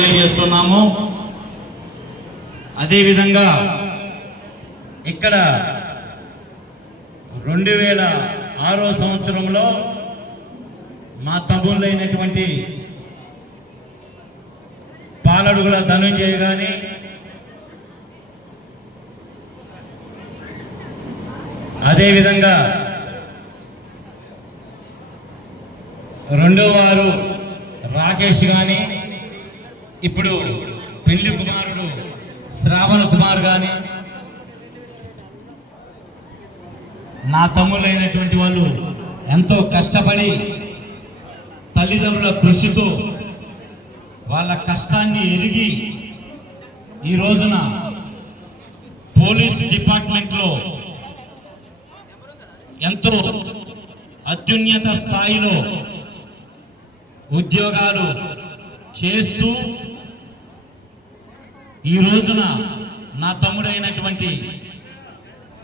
తెలియజేస్తున్నాము. అదేవిధంగా ఇక్కడ 2006 సంవత్సరంలో మా తమ్ముళ్ళైనటువంటి పాలడుగుల ధనుంజయ కానీ, అదేవిధంగా రెండో వారు రాకేష్ కానీ, ఇప్పుడు పెళ్లి కుమారుడు శ్రావణ కుమార్ కానీ, నా తమ్ముళ్ళైనటువంటి వాళ్ళు ఎంతో కష్టపడి తల్లిదండ్రుల కృషితో వాళ్ళ కష్టాన్ని ఎరిగి ఈ రోజున పోలీస్ డిపార్ట్మెంట్లో ఎంతో అత్యున్నత స్థాయిలో ఉద్యోగాలు చేస్తూ ఈ రోజున నా తమ్ముడైనటువంటి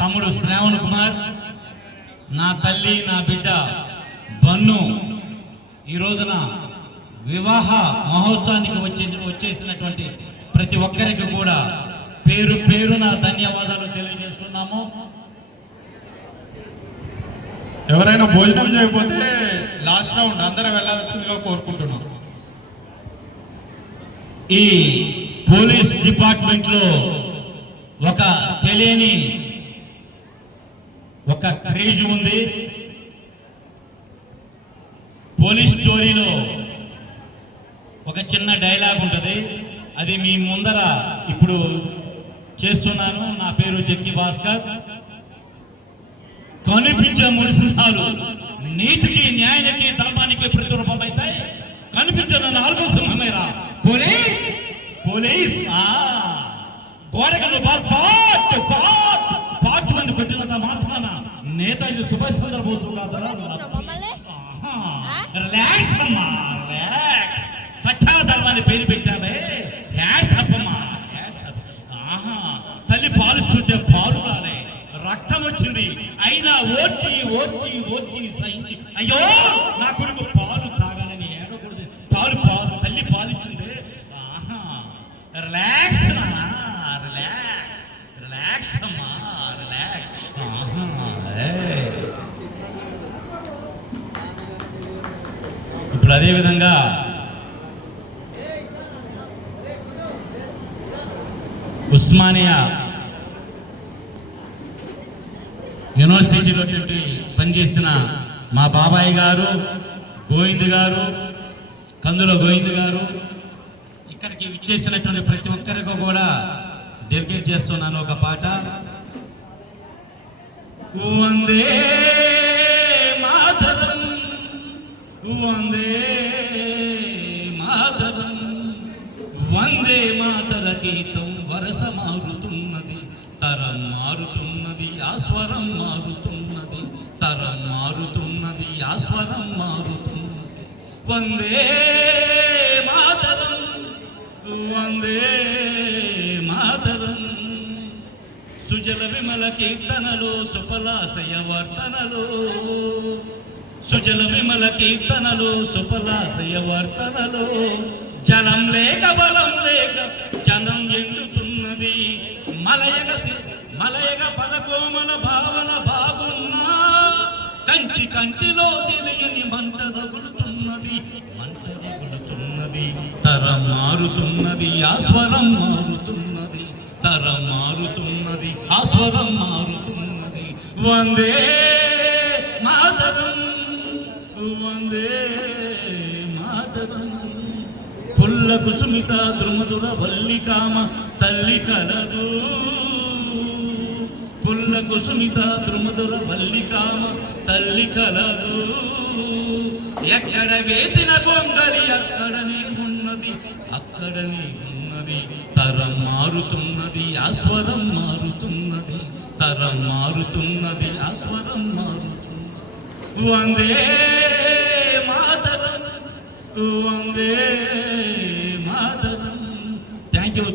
తమ్ముడు శ్రావణ్ కుమార్, నా తల్లి నా బిడ్డ బన్ను ఈ రోజున వివాహ మహోత్సవానికి వచ్చేసినటువంటి ప్రతి ఒక్కరికి కూడా పేరు పేరున ధన్యవాదాలు తెలియజేస్తున్నాము. ఎవరైనా భోజనం చేయకపోతే లాస్ట్ రౌండ్ అందరూ వెళ్ళాల్సిందిగా కోరుకుంటున్నాం. ఈ పోలీస్ డిపార్ట్మెంట్లో ఒక తెలియని ఒక క్రేజ్ ఉంది. పోలీస్ స్టోరీలో ఒక చిన్న డైలాగ్ ఉంటుంది, అది మీ ముందర ఇప్పుడు చేస్తున్నాను. నా పేరు జక్కి భాస్కర్. కనిపించే ముడిసినాలు నీతికి న్యాయానికి ధర్మానికి ప్రతిరూపమైతాయి, కనిపించిన 4వ సింహమేరా పోలీస్. పోలీస్ గోడగలు పార్ట్ మంది పెట్టినంత మాత్రాన నేతాజీ సుభాష్ చంద్రబోసు కాదరా. రిలాక్స్ అమ్మా, రిలాక్స్. సత్యాధర్మాన్ని పేరు పెట్టావే, హ్యాట్సప్పమ్మా, హ్యాట్సప్. తల్లి పాలుస్తుంటే పాలు రాలే, రక్తం వచ్చింది, అయినా ఓర్చి ఓర్చి ఓర్చి సహించి అయ్యో నా కొడుకు పాలు తాగాలని ఏడకూడదు. తల్లి పాలిచ్చింది. రిలాక్స్ రిలాక్స్ రిలాక్స్ అమ్మా, రిలాక్స్. ఇప్పుడు అదేవిధంగా ఉస్మానియా యూనివర్సిటీలో పనిచేసిన మా బాబాయ్ గారు, గోవింద్ గారు, కందుల గోవింద్ గారు, ఇక్కడికి విచ్చేసినటువంటి ప్రతి ఒక్కరికి కూడా డెలికేట్ చేస్తున్నాను ఒక పాట. వందే మాతరం, వందే మాతరం, వందే మాతర గీతం వరస మారుతున్నది, తరం మారుతున్నది, ఆస్వరం మారుతున్నది, తరం మారుతున్నది, ఆస్వరం మారుతున్నది. వందే మాతరం, వందే మాతరం. సుజల విమల కీర్తనలో సుఫలాశయ వర్తనలో, సుజల విమల కీర్తనలో సుఫలాశయ వర్తనలో, జలం లేక బలం లేక జనం ఎండుతున్నది, మలయగ పదకోమల భావన బాగున్నా కంటి కంటిలో తెలియని మంట రగులుతున్నది, మంట రగులుతున్నది. తరం మారుతున్నది, ఆస్వరం మారుతున్నది, తరం మారుతున్నది, ఆస్వరం మారుతున్నది. వందే మాతరం, వందే మాతరం. పుల్ల కుసుమిత ద్రుమధుర వల్లికామ తల్లి కలదు, పుల్ల కుసుమిత ద్రుమధుర వల్లికామ తల్లి కలదు. ఎక్కడ వేసిన గొంగలి అక్కడనే ఉన్నది, అక్కడనే ఉన్నది. తరం మారుతున్నది, ఆస్వరం మారుతున్నది, తరం మారుతున్నది, ఆస్వరం మారుతున్నది. వందే మాతరం, వందే మాతరం. Thank you.